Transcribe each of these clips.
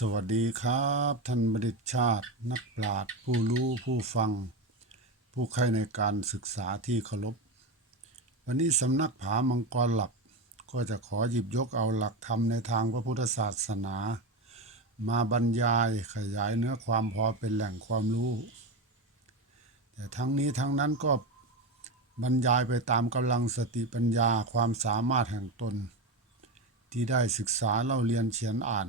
สวัสดีครับท่านบัณฑิตชาติ นักปราชญ์ผู้รู้ผู้ฟัง ผู้ใครในการศึกษาที่เคารพวันนี้สำนักผามังกรหลับ ก็จะขอหยิบยกเอาหลักธรรมในทางพระพุทธศาสนา มาบรรยายขยายเนื้อความพอเป็นแหล่งความรู้ แต่ทั้งนี้ทั้งนั้นก็บรรยายไปตามกำลังสติปัญญาความสามารถแห่งตน ที่ได้ศึกษาเล่าเรียนเขียนอ่าน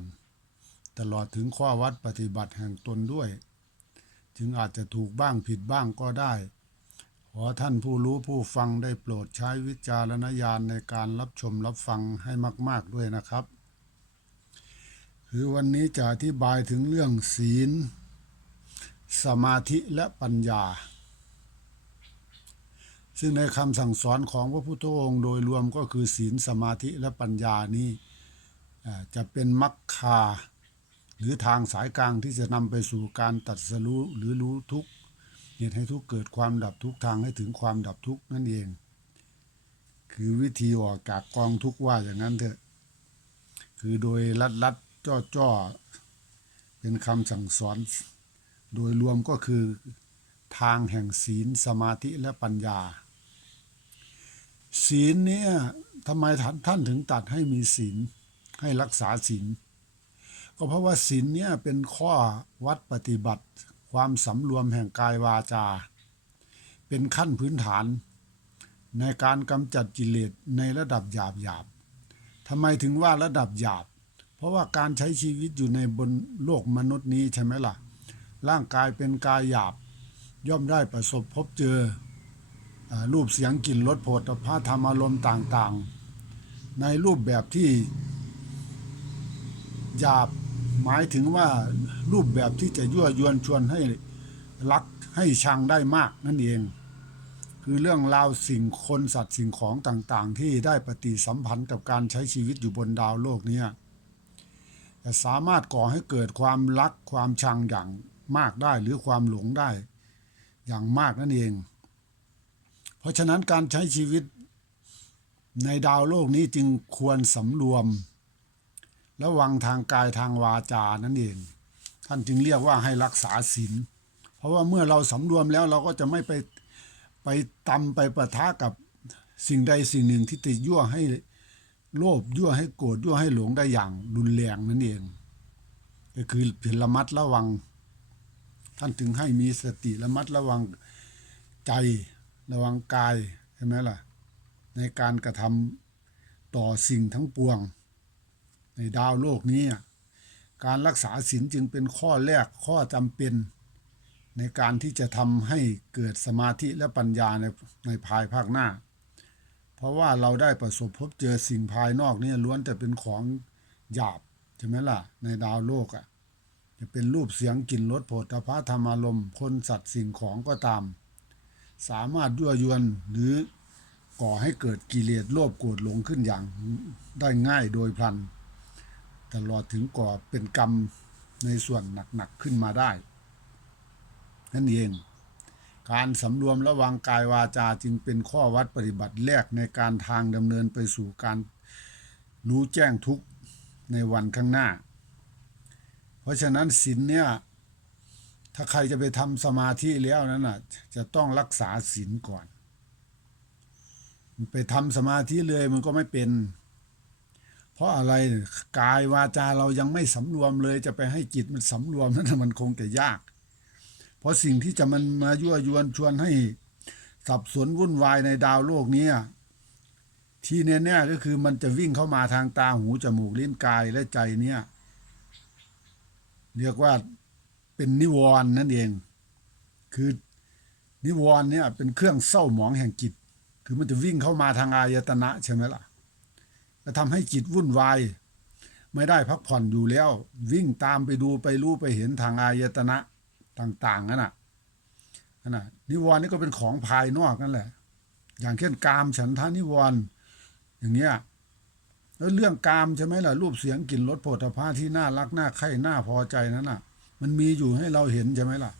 ตลอดถึงข้อวัดปฏิบัติแห่งตนด้วยจึงอาจจะถูกบ้างผิดบ้างก็ได้ ขอท่านผู้รู้ผู้ฟังได้โปรดใช้วิจารณญาณในการรับชมรับฟังให้มาก ๆด้วยนะครับ คือวันนี้จะอธิบายถึงเรื่องศีล สมาธิและปัญญาซึ่งในคำสั่งสอนของพระพุทธองค์โดยรวมก็คือศีลสมาธิและปัญญานี้จะเป็นมรรคา หรือทางสายกลางที่จะนำไปสู่การตัดสรู้หรือรู้ทุกข์เหตุให้ทุกข์เกิดความดับทุกข์ทางให้ถึงความดับทุกข์นั่นเอง คือวิธีออกจากกองทุกข์ว่าอย่างนั้นเถอะ คือโดยลัดลัดจ่อจ่อเป็นคำสั่งสอน โดยรวมก็คือทางแห่งศีลสมาธิและปัญญา ศีลเนี่ยทำไมท่านถึงตัดให้มีศีลให้รักษาศีล ก็เพราะว่าศีลเนี่ยเป็นข้อวัดปฏิบัติ ความสำรวมแห่งกายวาจา เป็นขั้นพื้นฐาน ในการกำจัดกิเลสในระดับหยาบหยาบทำไมถึงว่าระดับหยาบ เพราะว่าการใช้ชีวิตอยู่ในบนโลกมนุษย์นี้ใช่ไหมล่ะ ร่างกายเป็นกายหยาบ ย่อมได้ประสบพบเจออรูปเสียงกลิ่นรสโผฏฐัพพะธรรมอารมณ์ต่างๆ ในรูปแบบที่หยาบ หมายถึงว่ารูปแบบที่จะยั่วยวนชวนให้รักให้ชังได้มากนั่นเอง คือเรื่องราวสิ่งคนสัตว์สิ่งของต่างๆ ที่ได้ปฏิสัมพันธ์กับการใช้ชีวิตอยู่บนดาวโลกนี้จะสามารถก่อให้เกิดความรักความชังอย่างมากได้หรือความหลงได้ อย่างมากนั่นเอง เพราะฉะนั้นการใช้ชีวิตในดาวโลกนี้จึงควรสำรวม ระวังทางกายทางวาจานั่นเอง ท่านจึงเรียกว่าให้รักษาศีลเพราะว่าเมื่อเราสำรวมแล้วเราก็จะไม่ไปไปตำไปประทะกับสิ่งใดสิ่งหนึ่งที่ติยั่วให้โลภยั่วให้โกรธยั่วให้หลงได้อย่างรุนแรงนั่นเอง ก็คือเพียรระมัดระวัง ท่านถึงให้มีสติระมัดระวังใจระวังกายใช่ไหมล่ะ ในการกระทำต่อสิ่งทั้งปวง ในดาวโลกนี้ การรักษาศีลจึงเป็นข้อแรกข้อจำเป็น ในการที่จะทำให้เกิดสมาธิและปัญญาในในภายภาคหน้า เพราะว่าเราได้ประสบพบเจอสิ่งภายนอกนี่ล้วนแต่เป็นของหยาบใช่ไหมล่ะ ในดาวโลกอะจะเป็นรูปเสียงกลิ่นรสโผฏฐพพะธรรมารมณ์คนสัตว์สิ่งของก็ตาม สามารถยั่วยวนหรือก่อให้เกิดกิเลสโลภโกรธหลงขึ้นอย่างได้ง่ายโดยพลัน ตลอดถึงก่อเป็นกรรมในส่วนหนัก ๆ ขึ้นมาได้ นั่นเอง การสำรวมระวังกายวาจาจึงเป็นข้อวัดปฏิบัติแรกในการทางดำเนินไปสู่การรู้แจ้งทุกในวันข้างหน้า เพราะฉะนั้นศีลเนี่ยถ้าใครจะไปทำสมาธิแล้วนั้นน่ะจะต้องรักษาศีลก่อน ไปทำสมาธิเลยมันก็ไม่เป็น เพราะอะไรกายวาจาเรายังไม่สำรวมเลยจะไปให้จิตมันสำรวมนั้นมันคงจะยาก เพราะสิ่งที่จะมันมายั่วยวนชวนให้สับสนวุ่นวายในดาวโลกนี้ที่แน่ๆก็คือมันจะวิ่งเข้ามาทางตาหูจมูกลิ้นกายและใจเนี่ยเรียกว่าเป็นนิวรณ์นั่นเอง คือนิวรณ์เนี่ยเป็นเครื่องเศร้าหมองแห่งจิต คือมันจะวิ่งเข้ามาทางอายตนะใช่ไหมล่ะ จะทำให้จิตวุ่นวาย ไม่ได้พักผ่อนอยู่แล้ว วิ่งตามไปดูไปรู้ไปเห็นทางอายตนะต่างๆนั่นน่ะนั่นน่ะนิวรณ์นี่ก็เป็นของภายนอกนั่นแหละ อย่างเช่นกามฉันทานิวรณ์อย่างเงี้ยแล้วเรื่องกามใช่ไหมล่ะรูปเสียงกลิ่นรสโผฏฐัพพะที่น่ารักน่าใคร่น่าพอใจนั้นน่ะ มันมีอยู่ให้เราเห็นใช่ไหมล่ะ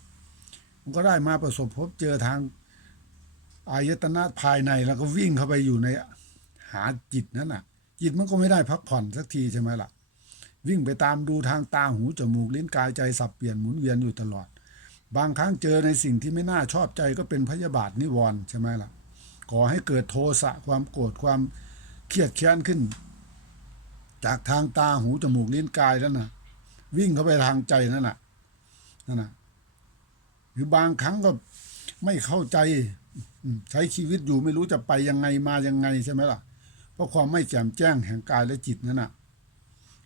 มันก็ได้มาประสบพบเจอทางอายตนะภายในแล้วก็วิ่งเข้าไปอยู่ในหาจิตนั้นน่ะ จิตมันก็ไม่ได้พักผ่อนสักทีใช่ไหมล่ะ วิ่งไปตามดูทางตาหูจมูกลิ้นกายใจสับเปลี่ยนหมุนเวียนอยู่ตลอด บางครั้งเจอในสิ่งที่ไม่น่าชอบใจก็เป็นพยาบาทนิวรณ์ใช่ไหมล่ะก่อให้เกิดโทสะความโกรธความเครียดแค้นขึ้น จากทางตาหูจมูกลิ้นกายนั่นน่ะวิ่งเข้าไปทางใจนั่นน่ะนั่นน่ะหรือบางครั้งก็ไม่เข้าใจใช้ชีวิตอยู่ไม่รู้จะไปยังไงมายังไงใช่ไหมล่ะ เพราะความไม่แจ่มแจ้งแห่งกายและจิตนั่นน่ะ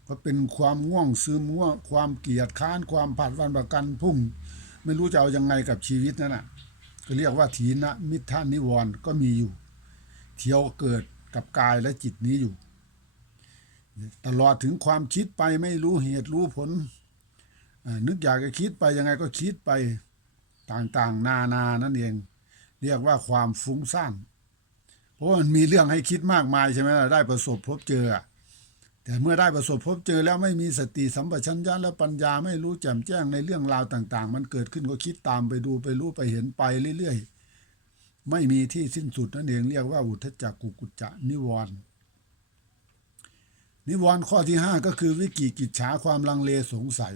ก็เป็นความง่วงซึมง่วงความเกียดค้านความผัดวันประกันพรุ่ง ไม่รู้จะเอายังไงกับชีวิตนั่นน่ะก็เรียกว่าถีนะมิทานิวรณ์ก็มีอยู่ เที่ยวเกิดกับกายและจิตนี้อยู่ ตลอดถึงความคิดไปไม่รู้เหตุรู้ผล นึกอยากจะคิดไปยังไงก็คิดไปต่างๆ นานานั่นเอง เรียกว่าความฟุ้งซ่าน ราะมันมีเรื่องให้คิดมากมายใช่ไหมล่ะได้ประสบพบเจอ แต่เมื่อได้ประสบพบเจอแล้วไม่มีสติสัมปชัญญะและปัญญาไม่รู้แจ่มแจ้งในเรื่องราวต่าง ๆ มันเกิดขึ้นก็คิดตามไปดูไปรู้ไปเห็นไปเรื่อยๆ ไม่มีที่สิ้นสุดนั่นเองเรียกว่าอุทธจักกุกุจจะนิวรณ์นิวรณ์ข้อที่ห้าก็คือวิกิกิจฉาความลังเลสงสัย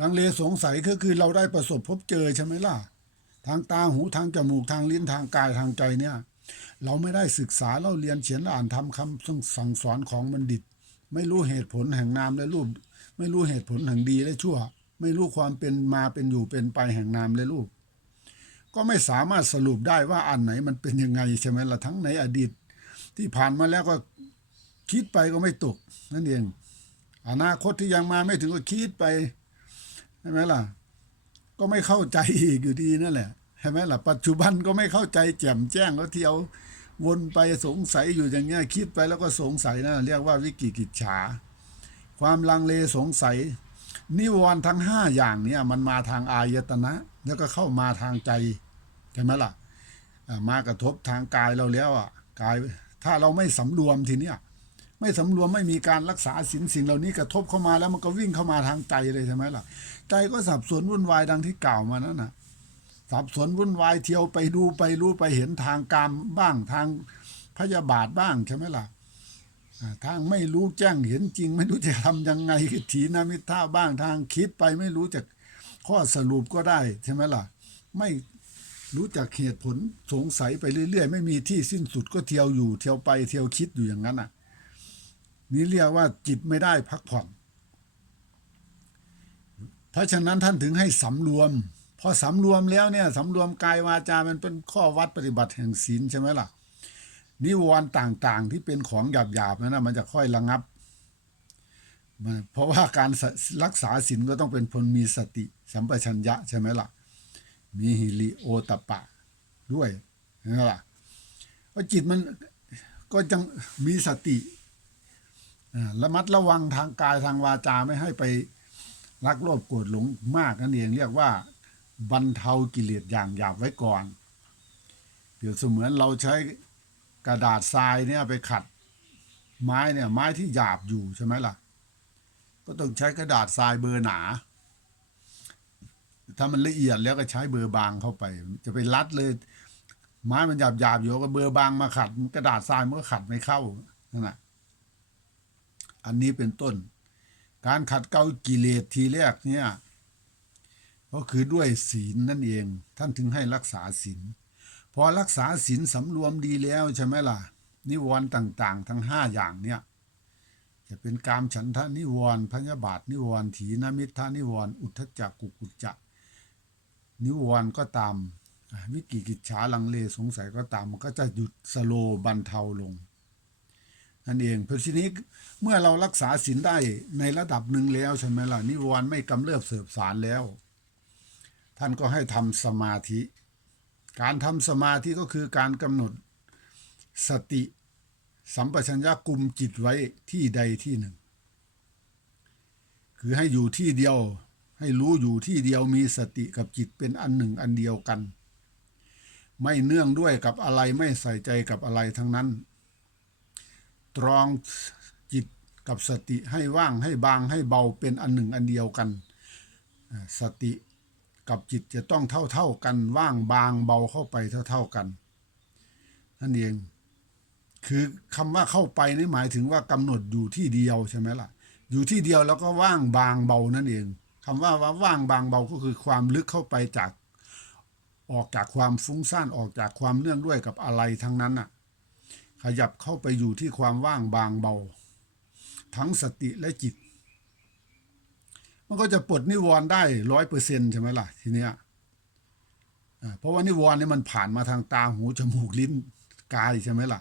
ลังเลสงสัยก็คือเราได้ประสบพบเจอใช่ไหมล่ะ ทางตาหูทางจมูกทางลิ้นทางกายทางใจเนี่ย เราไม่ได้ศึกษาเราเรียนเขียนอ่านทำคำสั่งสอนของบัณฑิต ไม่รู้เหตุผลแห่งนามและรูป ไม่รู้เหตุผลแห่งดีและชั่ว ไม่รู้ความเป็นมาเป็นอยู่เป็นไปแห่งนามและรูป ก็ไม่สามารถสรุปได้ว่าอันไหนมันเป็นยังไงใช่ไหมล่ะทั้งในอดีต ที่ผ่านมาแล้วก็คิดไปก็ไม่ตกนั่นเองอนาคตที่ยังมาไม่ถึงก็คิดไปใช่ไหมล่ะ ก็ไม่เข้าใจอีกอยู่ดีนั่นแหละใช่ไหมล่ะปัจจุบันก็ไม่เข้าใจแจ่มแจ้งแล้วเที่ยววนไปสงสัยอยู่อย่างเงี้ยคิดไปแล้วก็สงสัยนะเรียกว่าวิกิกิจฉา ความลังเลสงสัย นิวรณ์ทั้งห้าอย่างเนี่ยมันมาทางอายตนะ แล้วก็เข้ามาทางใจใช่ไหมล่ะมากระทบทางกายเราแล้วอะกายถ้าเราไม่สำรวมทีเนี้ย ไม่สำรวมไม่มีการรักษาสินสิ่งเหล่านี้กระทบเข้ามาแล้วมันก็วิ่งเข้ามาทางใจเลยใช่ไหมล่ะ ใจก็สับสนวุ่นวายดังที่กล่าวมานั่นน่ะสับสนวุ่นวายเที่ยวไปดูไปรู้ไปเห็นทางกามบ้างทางพยาบาทบ้างใช่ไหมล่ะทางไม่รู้แจ้งเห็นจริง ไม่รู้จะทำยังไงถีนามิท่าบ้างทางคิดไปไม่รู้จักข้อสรุปก็ได้ใช่ไหมล่ะ ไม่รู้จักเหตุผลสงสัยไปเรื่อย ๆ ไม่มีที่สิ้นสุดก็เที่ยวอยู่เที่ยวไปเที่ยวคิดอยู่อย่างนั้นอะ นี่เรียกว่าจิตไม่ได้พักผ่อน เพราะฉะนั้นท่านถึงให้สำรวม พอสำรวมแล้วเนี่ยสำรวมกายวาจามันเป็นข้อวัดปฏิบัติแห่งศีลใช่ไหมล่ะนิวรณ์ต่างๆ ที่เป็นของหยาบๆนั่นนะมันจะค่อยระงับ เพราะว่าการรักษาศีลก็ต้องเป็นคนมีสติสัมปชัญญะใช่ไหมล่ะ มีฮิริโอตปปะด้วยนะล่ะเพราะจิตมันก็จังมีสติ ระมัดระวังทางกายทางวาจาไม่ให้ไปรักโลภโกรธหลงมากนั่นเองเรียกว่าบรรเทากิเลสอย่างหยาบไว้ก่อน เดี๋ยวเสมือนเราใช้กระดาษทรายเนี่ยไปขัดไม้เนี่ยไม้ที่หยาบอยู่ใช่ไหมล่ะ ก็ต้องใช้กระดาษทรายเบอร์หนา ถ้ามันละเอียดแล้วก็ใช้เบอร์บางเข้าไป จะไปรัดเลย ไม้มันหยาบหยาบอยู่ก็เบอร์บางมาขัด กระดาษทรายมันก็ขัดไม่เข้านั่นแหละ อันนี้เป็นต้น การขัดเกลากิเลสทีแรกเนี่ยก็คือด้วยศีลนั่นเอง ท่านถึงให้รักษาศีลพอรักษาศีลสำรวมดีแล้วใช่ไหมล่ะ นิวรณ์ต่าง ๆ ทั้งห้าอย่างเนี่ยจะเป็นกามฉันทะนิวรณ์พยาบาทนิวรณ์ถีนมิทธานิวรณ์อุทธจักกุกุจจะนิวรณ์ก็ตาม วิกิกิจฉาลังเลสงสัยก็ตามมันก็จะหยุดสโลบรรเทาลง นั่นเอง เพราะทีนี้เมื่อเรารักษาศีลได้ในระดับหนึ่งแล้วใช่ไหมล่ะนิวรณ์ไม่กำเริบเสบสารแล้ว ท่านก็ให้ทำสมาธิ การทำสมาธิก็คือการกำหนดสติสัมปชัญญะกลุ่มจิตไว้ที่ใดที่หนึ่ง คือให้อยู่ที่เดียวให้รู้อยู่ที่เดียวมีสติกับจิตเป็นอันหนึ่งอันเดียวกัน ไม่เนื่องด้วยกับอะไรไม่ใส่ใจกับอะไรทั้งนั้น ตรองจิตกับสติให้ว่างให้บางให้เบาเป็นอันหนึ่งอันเดียวกัน สติกับจิตจะต้องเท่าเท่าๆกัน ว่างบางเบาเข้าไปเท่าเท่าๆกันนั่นเองคือคำว่าเข้าไปนี่หมายถึงว่ากำหนดอยู่ที่เดียวใช่ไหมล่ะ อยู่ที่เดียวแล้วก็ว่างบางเบานั่นเองคำว่าว่าว่างบางเบาก็คือความลึกเข้าไปจาก ออกจากความฟุ้งซ่านออกจากความเนื่องด้วยกับอะไรทั้งนั้นน่ะ ขยับเข้าไปอยู่ที่ความว่างบางเบา ทั้งสติและจิต มันก็จะปลดนิวรณ์ได้ร้อยเปอร์เซ็นใช่ไหมล่ะทีเนี้ยเพราะว่านิวรณ์นี่มันผ่านมาทางตาหูจมูกลิ้นกายใช่ไหมล่ะ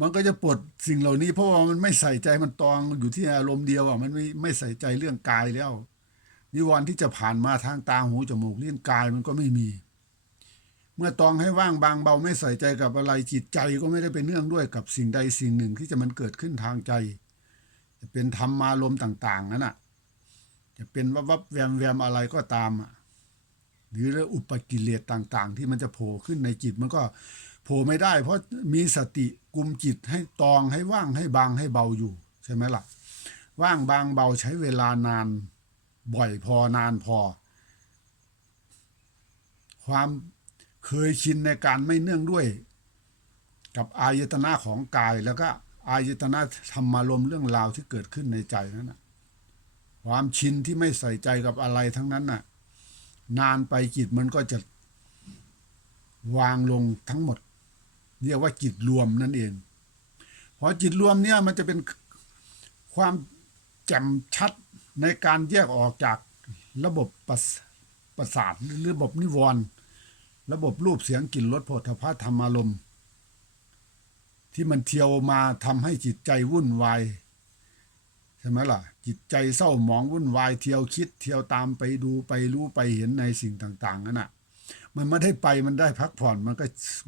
มันก็จะปลดสิ่งเหล่านี้ เพราะว่ามันไม่ใส่ใจมันตองอยู่ที่อารมณ์เดียวอะมันไม่ไม่ใส่ใจเรื่องกายแล้ว นิวรณ์ที่จะผ่านมาทางตาหูจมูกลิ้นกายมันก็ไม่มี เมื่อตองให้ว่างบางเบาไม่ใส่ใจกับอะไรจิตใจก็ไม่ได้ไปเนื่องด้วยกับสิ่งใดสิ่งหนึ่งที่จะมันเกิดขึ้นทางใจ จะเป็นธรรมารมต่าง ๆ นั่นน่ะ จะเป็นวับวับแวมแวมอะไรก็ตามอะหรืออุปกิเลสต่าง ๆ ที่มันจะโผล่ขึ้นในจิตมันก็โผล่ไม่ได้ เพราะมีสติกุมจิตให้ตองให้ว่างให้บางให้เบาอยู่ ใช่ไหมล่ะ ว่างบางเบาใช้เวลานาน บ่อยพอนานพอ ความ เคยชินในการไม่เนื่องด้วย กับอายตนะของกายแล้วก็อายตนะธรรมารมเรื่องราวที่เกิดขึ้นในใจนั้นนะความชินที่ไม่ใส่ใจกับอะไรทั้งนั้นน่ะ นานไปจิตมันก็จะวางลงทั้งหมด เรียกว่าจิตรวมนั่นเองพอจิตรวมเนี่ยมันจะเป็นความแจ่มชัดในการแยกออกจากระบบประสประสาทหรือระบบนิวรณ์ ระบบรูปเสียงกลิ่นรสโผฏฐัพพะธรรมารมที่มันเที่ยวมาทำให้จิตใจวุ่นวายใช่ไหมล่ะ จิตใจเศร้าหมองวุ่นวายเที่ยวคิด เที่ยวตามไปดูไปรู้ไปเห็นในสิ่งต่าง ๆนั่นน่ะ มันไม่ได้ไปมันได้พักผ่อนมันก็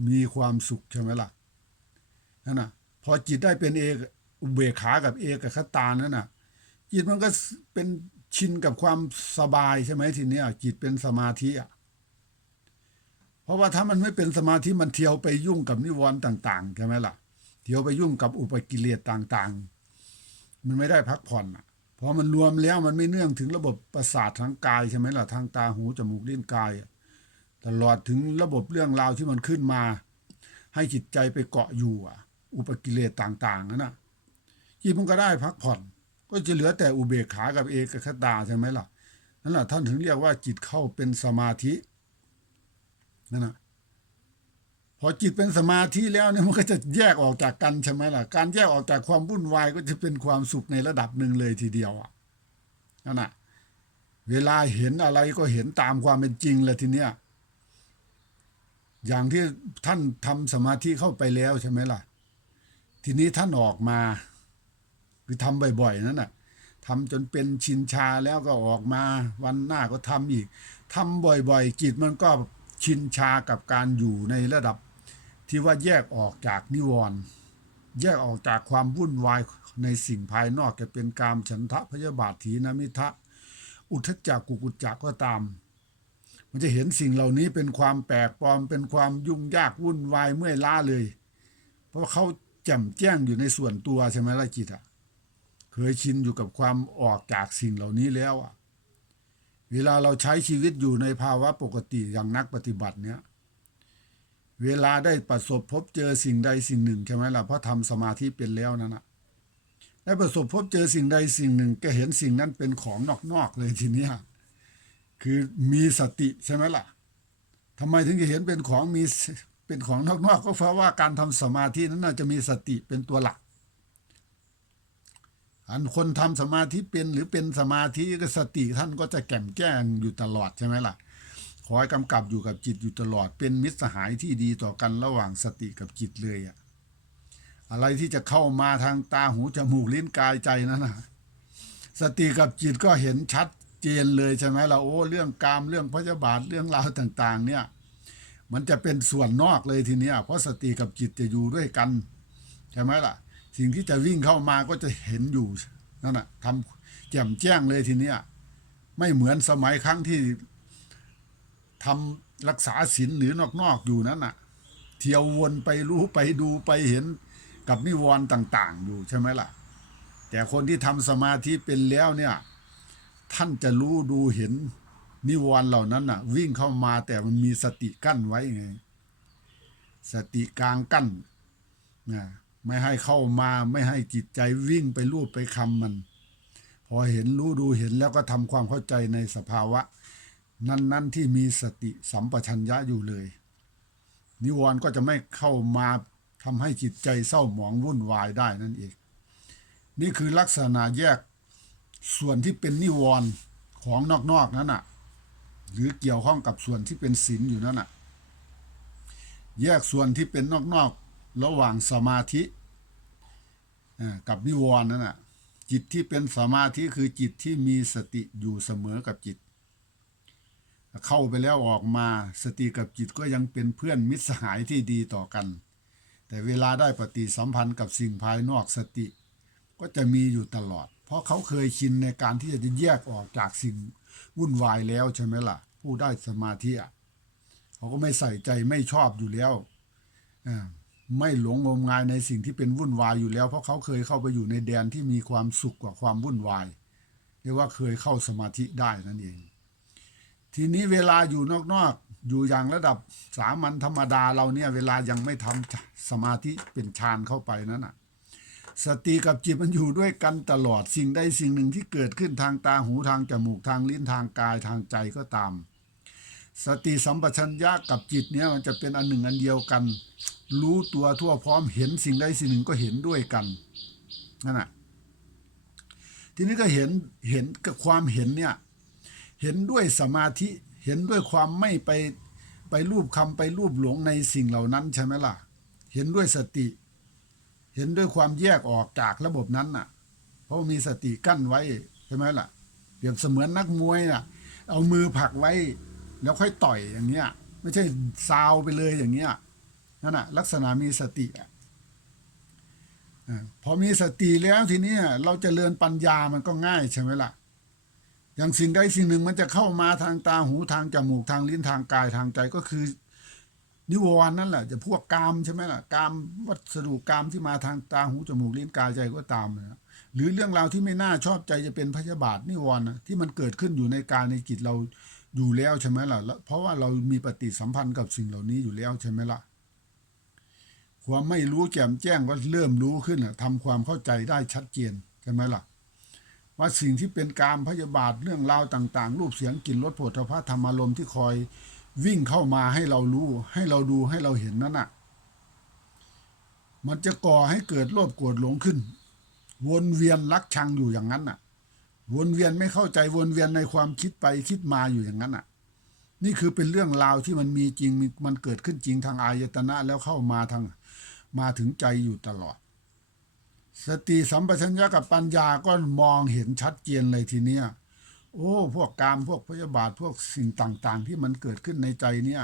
มีความสุขใช่ไหมล่ะนั่นน่ะ พอจิตได้เป็นเอกอุเบกขากับเอกคตานั่นน่ะจิตมันก็เป็นชินกับความสบายใช่ไหมทีนี้จิตเป็นสมาธิอะ เพราะว่าถ้ามันไม่เป็นสมาธิมันเที่ยวไปยุ่งกับนิวรณ์ต่างๆใช่ไหมล่ะ เที่ยวไปยุ่งกับอุปกิเลสต่างๆ มันไม่ได้พักผ่อนอะพอมันรวมแล้วมันไม่เนื่องถึงระบบประสาททางกายใช่ไหมล่ะทางตาหูจมูกลิ้นกายตลอดถึงระบบเรื่องราวที่มันขึ้นมา ให้จิตใจไปเกาะอยู่อะ อุปกิเลสต่างๆนั่นน่ะจิตมันก็ได้พักผ่อน ก็จะเหลือแต่อุเบกขากับเอกคตาใช่ไหมล่ะนั่นแหละท่านถึงเรียกว่าจิตเข้าเป็นสมาธิ นั่นนะพอจิตเป็นสมาธิแล้วเนี่ยมันก็จะแยกออกจากกันใช่ไหมล่ะ การแยกออกจากความวุ่นวายก็จะเป็นความสุขในระดับหนึ่งเลยทีเดียวอะนั่นนะเวลาเห็นอะไรก็เห็นตามความเป็นจริงเลยทีเนี้ยอย่างที่ท่านทำสมาธิเข้าไปแล้วใช่ไหมล่ะ ทีนี้ท่านออกมาคือทำบ่อยๆนั่นน่ะทำจนเป็นชินชาแล้วก็ออกมาวันหน้าก็ทำอีกทำบ่อยๆจิตมันก็ ชินชากับการอยู่ในระดับที่ว่าแยกออกจากนิวรณ์แยกออกจากความวุ่นวายในสิ่งภายนอกจะเป็นกามฉันทะพยาบาทถีนมิทะ อุทจจักกุกุจจักก็ตาม มันจะเห็นสิ่งเหล่านี้เป็นความแปลกปลอมเป็นความยุ่งยากวุ่นวายเมื่อยล้าเลย เพราะเขาแจ่มแจ้งอยู่ในส่วนตัวใช่ไหมล่ะจิตอะเคยชินอยู่กับความออกจากสิ่งเหล่านี้แล้วอะ เวลาเราใช้ชีวิตอยู่ในภาวะปกติอย่างนักปฏิบัติเนี้ยเวลาได้ประสบพบเจอสิ่งใดสิ่งหนึ่งใช่ไหมล่ะเพราะทำสมาธิเป็นแล้วนั่นนะได้ประสบพบเจอสิ่งใดสิ่งหนึ่ง ก็เห็นสิ่งนั้นเป็นของนอกๆเลยทีเนี้ยคือมีสติใช่ไหมล่ะทำไมถึงจะเห็นเป็นของมีเป็นของนอกๆก็เพราะว่าการทำสมาธินั้นน่าจะมีสติเป็นตัวหลัก อันคนทำสมาธิเป็นหรือเป็นสมาธิก็สติท่านก็จะแก่มแก้งอยู่ตลอดใช่ไหมล่ะคอยกำกับอยู่กับจิตอยู่ตลอด เป็นมิตรสหายที่ดีต่อกันระหว่างสติกับจิตเลยอะอะไรที่จะเข้ามาทางตาหูจมูกลิ้นกายใจนั่นนะสติกับจิตก็เห็นชัดเจนเลยใช่ไหมล่ะโอ้เรื่องกามเรื่องพยาบาทเรื่องราวต่าง ๆ เนี่ย มันจะเป็นส่วนนอกเลยทีเนี้ยเพราะสติกับจิตจะอยู่ด้วยกันใช่ไหมล่ะ สิ่งที่จะวิ่งเข้ามาก็จะเห็นอยู่นั่นน่ะทำแจ่มแจ้งเลยทีเนี้ยไม่เหมือนสมัยครั้งที่ทำรักษาศีลหรือนอกๆอยู่นั้นน่ะ เที่ยววนไปรู้ไปดูไปเห็นกับนิวรณ์ต่าง ๆ อยู่ใช่ไหมล่ะ แต่คนที่ทำสมาธิเป็นแล้วเนี่ย ท่านจะรู้ดูเห็นนิวรณ์เหล่านั้นน่ะ วิ่งเข้ามาแต่มันมีสติกั้นไว้ไง สติกลางกั้นนะ ไม่ให้เข้ามาไม่ให้จิตใจวิ่งไปรูปไปคำมัน พอเห็นรู้ดูเห็นแล้วก็ทำความเข้าใจในสภาวะ นั้นๆที่มีสติสัมปชัญญะอยู่เลย นิวรณ์ก็จะไม่เข้ามาทำให้จิตใจเศร้าหมองวุ่นวายได้นั่นเอง นี่คือลักษณะแยกส่วนที่เป็นนิวรณ์ของนอกๆนั้นน่ะ หรือเกี่ยวข้องกับส่วนที่เป็นศีลอยู่นั่นน่ะ แยกส่วนที่เป็นนอกๆระหว่างสมาธิ กับนิวรณ์นั่นน่ะจิตที่เป็นสมาธิคือจิตที่มีสติอยู่เสมอกับจิต เข้าไปแล้วออกมาสติกับจิตก็ยังเป็นเพื่อนมิตรสหายที่ดีต่อกัน แต่เวลาได้ปฏิสัมพันธ์กับสิ่งภายนอกสติ ก็จะมีอยู่ตลอด เพราะเขาเคยชินในการที่จะแยกออกจากสิ่งวุ่นวายแล้วใช่ไหมล่ะ ผู้ได้สมาธิเขาก็ไม่ใส่ใจไม่ชอบอยู่แล้วอ่า ไม่หลงงมงายในสิ่งที่เป็นวุ่นวายอยู่แล้ว เพราะเขาเคยเข้าไปอยู่ในแดนที่มีความสุขกว่าความวุ่นวายเรียกว่าเคยเข้าสมาธิได้นั่นเอง ทีนี้เวลาอยู่นอกๆอยู่อย่างระดับสามัญธรรมดาเราเนี่ยเวลายังไม่ทำสมาธิเป็นฌานเข้าไปนั้นน่ะสติกับจิตมันอยู่ด้วยกันตลอดสิ่งใดสิ่งหนึ่งที่เกิดขึ้นทางตาหูทางจมูกทางลิ้นทางกายทางใจก็ตาม สติสัมปชัญญะกับจิตเนี่ยมันจะเป็นอันหนึ่งอันเดียวกัน รู้ตัวทั่วพร้อมเห็นสิ่งใดสิ่งหนึ่งก็เห็นด้วยกันนั่นน่ะทีนี้ก็เห็นเห็นกับความเห็นเนี่ยเห็นด้วยสมาธิเห็นด้วยความไม่ไปไปรูปคำไปรูปหลงในสิ่งเหล่านั้นใช่ไหมล่ะ เห็นด้วยสติ เห็นด้วยความแยกออกจากระบบนั้นน่ะ เพราะมีสติกั้นไว้ใช่ไหมล่ะ เปรียบเสมือนนักมวยน่ะ เอามือผลักไว้ แล้วค่อยต่อยอย่างเงี้ย ไม่ใช่ซาวไปเลยอย่างเงี้ยนั่นน่ะลักษณะมีสติอะพอมีสติแล้วทีนี้เราจเจริญปัญญามันก็ง่ายใช่ไหมล่ะ อย่างสิ่งใดสิ่งหนึ่งมันจะเข้ามาทางตาหูทางจมูกทางลิ้นทางกายทางใจก็คือ นิวรณ์นั่นแหละ จะพวกกามใช่ไหมล่ะกามวัสดุกามที่มาทางตาหูจมูกลิ้นกายใจก็ตามนะหรือเรื่องราวที่ไม่น่าชอบใจจะเป็นพยาบาทนิวรณ์นะที่มันเกิดขึ้นอยู่ในกายในจิตเรา อยู่แล้วใช่ไหมล่ะ เพราะว่าเรามีปฏิสัมพันธ์กับสิ่งเหล่านี้อยู่แล้วใช่ไหมล่ะ ความไม่รู้แจ่มแจ้งก็เริ่มรู้ขึ้นน่ะทำความเข้าใจได้ชัดเจนใช่ไหมล่ะ ว่าสิ่งที่เป็นการพยาบาทเรื่องราวต่าง ๆ รูปเสียงกลิ่นรสโผฏฐัพพะธรรมารมที่คอยวิ่งเข้ามาให้เรารู้ ให้เราดูให้เราเห็นนั่นน่ะ มันจะก่อให้เกิดโลภโกรธหลงขึ้น วนเวียนรักชังอยู่อย่างนั้นน่ะ วนเวียนไม่เข้าใจวนเวียนในความคิดไปคิดมาอยู่อย่างนั้นน่ะ นี่คือเป็นเรื่องราวที่มันมีจริงมันเกิดขึ้นจริงทางอายตนะแล้วเข้ามาทางมาถึงใจอยู่ตลอด สติสัมปชัญญะกับปัญญาก็มองเห็นชัดเจนเลยทีเนี้ยโอ้พวกกามพวกพยาบาทพวกสิ่งต่างๆ ที่มันเกิดขึ้นในใจเนี่ย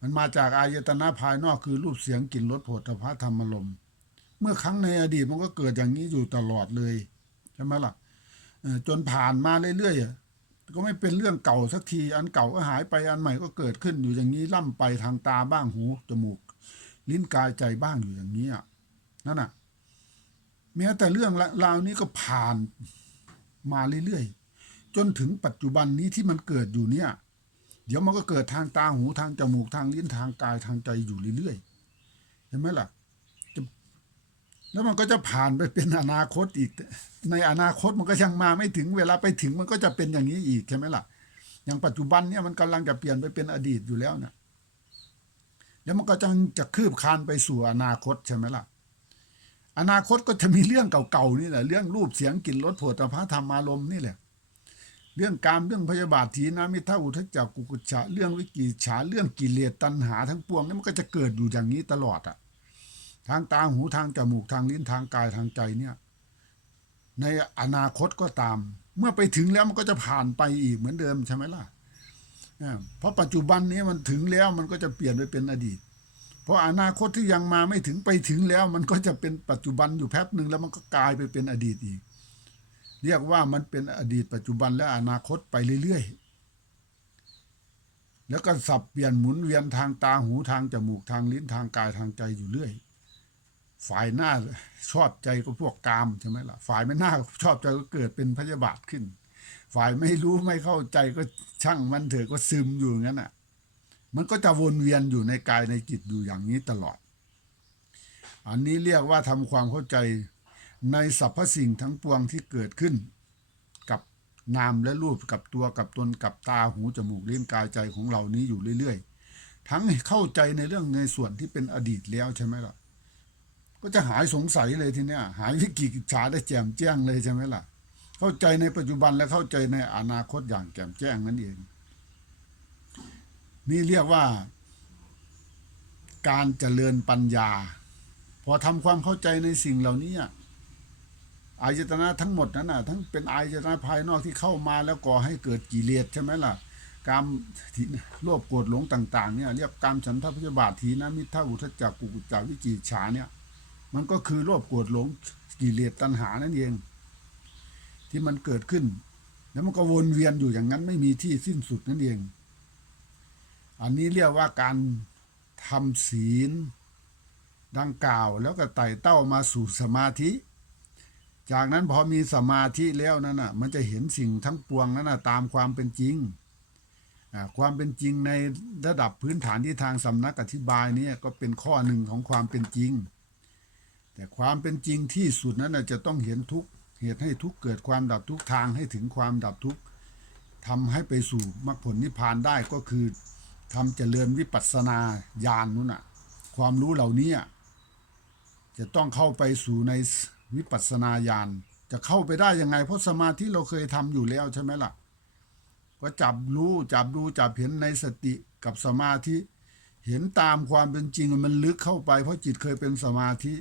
มันมาจากอายตนะภายนอกคือรูปเสียงกลิ่นรสโผฏฐพพะธรรมลมเมื่อครั้งในอดีตมันก็เกิดอย่างนี้อยู่ตลอดเลยใช่ไหมล่ะเอ่อ จนผ่านมาเรื่อยๆอะก็ไม่เป็นเรื่องเก่าสักทีอันเก่าก็หายไปอันใหม่ก็เกิดขึ้นอยู่อย่างนี้ล่ำไปทางตาบ้างหูจมูก ลิ้นกายใจบ้างอยู่อย่างนี้อะนั่นน่ะแม้แต่เรื่องราวนี้ก็ผ่านมาเรื่อยๆจนถึงปัจจุบันนี้ที่มันเกิดอยู่เนี่ย เดี๋ยวมันก็เกิดทางตาหูทางจมูกทางลิ้นทางกายทางใจอยู่เรื่อยๆเห็นไหมล่ะจะ แล้วมันก็จะผ่านไปเป็นอนาคตอีก ในอนาคตมันก็ยังมาไม่ถึงเวลาไปถึงมันก็จะเป็นอย่างนี้อีกใช่ไหมล่ะ อย่างปัจจุบันเนี่ยมันกำลังจะเปลี่ยนไปเป็นอดีตอยู่แล้วเนี่ยแล้วมันก็จะจะคืบคานไปสู่อนาคตใช่ไหมล่ะ อนาคตก็จะมีเรื่องเก่าๆนี่แหละเรื่องรูปเสียงกลิ่นรสผฏฐพพะธรรมารมณ์นี่แหละ เรื่องการเรื่องพยาบาทถีนามิทาอุทจจักกุกุจฉะเรื่องวิกิจฉาเรื่องกิเลสตัณหาทั้งปวงนี่มันก็จะเกิดอยู่อย่างนี้ตลอดอะ ทางตาหูทางจมูกทางลิ้นทางกายทางใจเนี่ย ในอนาคตก็ตาม เมื่อไปถึงแล้วมันก็จะผ่านไปอีกเหมือนเดิมใช่ไหมล่ะเออเพราะปัจจุบันนี้มันถึงแล้วมันก็จะเปลี่ยนไปเป็นอดีต เพราะอนาคตที่ยังมาไม่ถึงไปถึงแล้ว มันก็จะเป็นปัจจุบันอยู่แป๊บหนึ่งแล้วมันก็กลายไปเป็นอดีตอีก เรียกว่ามันเป็นอดีต ปัจจุบันและอนาคตไปเรื่อยๆ แล้วก็สับเปลี่ยนหมุนเวียนทางตาหูทางจมูกทางลิ้นทางกายทางใจอยู่เรื่อย ฝ่ายหน้าชอบใจก็พวกกามใช่ไหมล่ะ ฝ่ายไม่น่าชอบใจก็เกิดเป็นพยาบาทขึ้น ฝ่ายไม่รู้ไม่เข้าใจก็ช่างมันเถอะก็ซึมอยู่งั้นอะ มันก็จะวนเวียนอยู่ในกายในจิตอยู่อย่างนี้ตลอด อันนี้เรียกว่าทำความเข้าใจในสรรพสิ่งทั้งปวงที่เกิดขึ้น กับนามและรูปกับตัวกับตนกับตาหูจมูกลิ้นกายใจของเรานี้อยู่เรื่อยๆ ทั้งเข้าใจในเรื่องในส่วนที่เป็นอดีตแล้วใช่ไหมล่ะ ก็จะหายสงสัยเลยทีเนี้ยหายวิกิกิจฉาได้แจ่มแจ้งเลยใช่ไหมล่ะ เข้าใจในปัจจุบันและเข้าใจในอนาคตอย่างแจ่มแจ้งนั่นเอง นี่เรียกว่า การเจริญปัญญา พอทำความเข้าใจในสิ่งเหล่านี้อะอายตนะทั้งหมดนั้นน่ะทั้งเป็นอายตนะภายนอกที่เข้ามาแล้วก่อให้เกิดกิเลสใช่ไหมล่ะกามที่โลภโกรธหลงต่าง ๆ เนี่ยเรียกกามฉันทพยาบาททีนะมิท่าอุทจักกุกุจจาวิจิกิฉาเนี่ย มันก็คือโลภโกรธหลงกิเลสตัณหานั่นเอง ที่มันเกิดขึ้น แล้วมันก็วนเวียนอยู่อย่างนั้นไม่มีที่สิ้นสุดนั่นเอง อันนี้เรียกว่าการทำศีลดังกล่าวแล้วก็ไต่เต้ามาสู่สมาธิ จากนั้นพอมีสมาธิแล้วนั่นน่ะ มันจะเห็นสิ่งทั้งปวงนั้นน่ะตามความเป็นจริงความเป็นจริงในระดับพื้นฐานที่ทางสำนักอธิบายเนี่ยก็เป็นข้อหนึ่งของความเป็นจริง แต่ความเป็นจริงที่สุดนั้นจะต้องเห็นทุกเหตุให้ทุกเกิดความดับทุกทางให้ถึงความดับทุกทำให้ไปสู่มรรคผลนิพพานได้ก็คือทำเจริญวิปัสสนาญาณนู่นน่ะความรู้เหล่านี้จะต้องเข้าไปสู่ในวิปัสสนาญาณจะเข้าไปได้ยังไง เพราะสมาธิเราเคยทำอยู่แล้วใช่ไหมล่ะ ก็จับรู้จับดูจับเห็นในสติกับสมาธิ เห็นตามความเป็นจริงมันลึกเข้าไป เพราะจิตเคยเป็นสมาธิ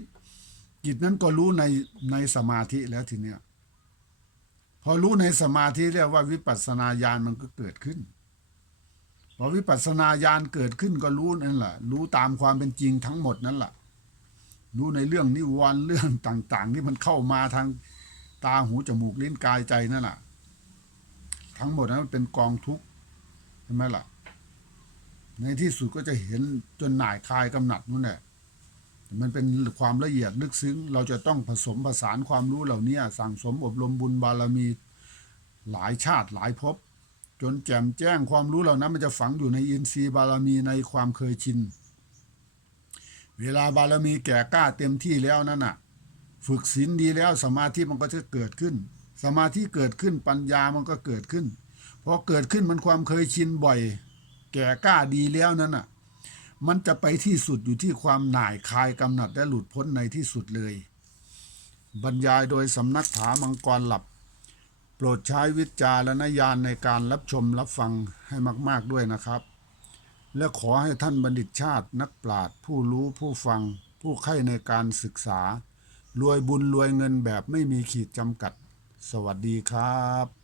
จิตนั้นก็รู้ในในสมาธิแล้วทีเนี้ยพอรู้ในสมาธิเรียกว่าวิปัสสนาญาณมันก็เกิดขึ้นพอวิปัสสนาญาณเกิดขึ้นก็รู้นั่นแหละรู้ตามความเป็นจริงทั้งหมดนั่นแหละรู้ในเรื่องนิวรณ์เรื่องต่าง ๆ ที่มันเข้ามาทางตาหูจมูกลิ้นกายใจนั่นแหละทั้งหมดนั้นมันเป็นกองทุกข์ใช่ไหมล่ะ ในที่สุดก็จะเห็นจนหน่ายคลายกำหนัดนั่นแหละ มันเป็นความละเอียดลึกซึ้ง เราจะต้องผสมผสานความรู้เหล่านี้สั่งสมอบรมบุญบารมีหลายชาติหลายภพจนแจ่มแจ้งความรู้เหล่านั้นมันจะฝังอยู่ในอินทรีย์บารมีในความเคยชิน เวลาบารมีแก่กล้าเต็มที่แล้วนั่นน่ะ ฝึกศีลดีแล้วสมาธิมันก็จะเกิดขึ้น สมาธิเกิดขึ้นปัญญามันก็เกิดขึ้นพอเกิดขึ้นมันความเคยชินบ่อย แก่กล้าดีแล้วนั่นน่ะ มันจะไปที่สุดอยู่ที่ความหน่ายคลายกำหนัดและหลุดพ้นในที่สุดเลย บรรยายโดยสำนักถามังกรหลับ โปรดใช้วิจารณญาณในการรับชมรับฟังให้มาก ๆด้วยนะครับ และขอให้ท่านบัณฑิตชาตินักปราชญ์ผู้รู้ผู้ฟัง ผู้ใคร่ในการศึกษารวยบุญรวยเงินแบบไม่มีขีดจำกัด สวัสดีครับ